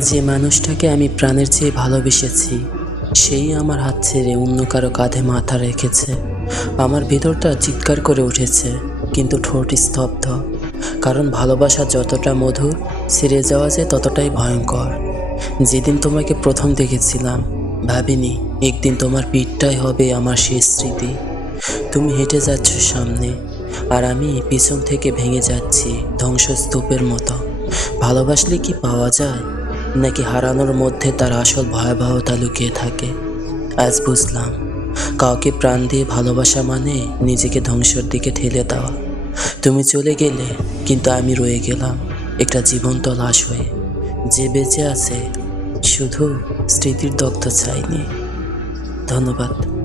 যে মানুষটাকে আমি প্রাণের চেয়ে ভালোবেসেছি, সেই আমার হাত ছেড়ে অন্য কারও কাঁধে মাথা রেখেছে। আমার ভেতরটা চিৎকার করে উঠেছে, কিন্তু ঠোঁট স্তব্ধ। কারণ ভালোবাসা যতটা মধুর, ছেড়ে যাওয়া যে ততটাই ভয়ঙ্কর। যেদিন তোমাকে প্রথম দেখেছিলাম, ভাবিনি একদিন তোমার পিঠটাই হবে আমার শেষ স্মৃতি। তুমি হেঁটে যাচ্ছ সামনে, আর আমি পিছন থেকে ভেঙে যাচ্ছি ধ্বংসস্তূপের মতো। ভালোবাসলে কি পাওয়া যায়? নাকি হারানোর মধ্যে তার আসল ভয়াবহতা লুকিয়ে থাকে? আজ বুঝলাম। কাউকে প্রাণ দিয়ে ভালোবাসা মানে নিজেকে ধ্বংসের দিকে ঠেলে দেওয়া। তুমি চলে গেলে, কিন্তু আমি রয়ে গেলাম একটা জীবন্ত লাশ হয়ে। যে বেঁচে আছে, শুধু স্মৃতির দগ্ধ চাইনি ধন্যবাদ।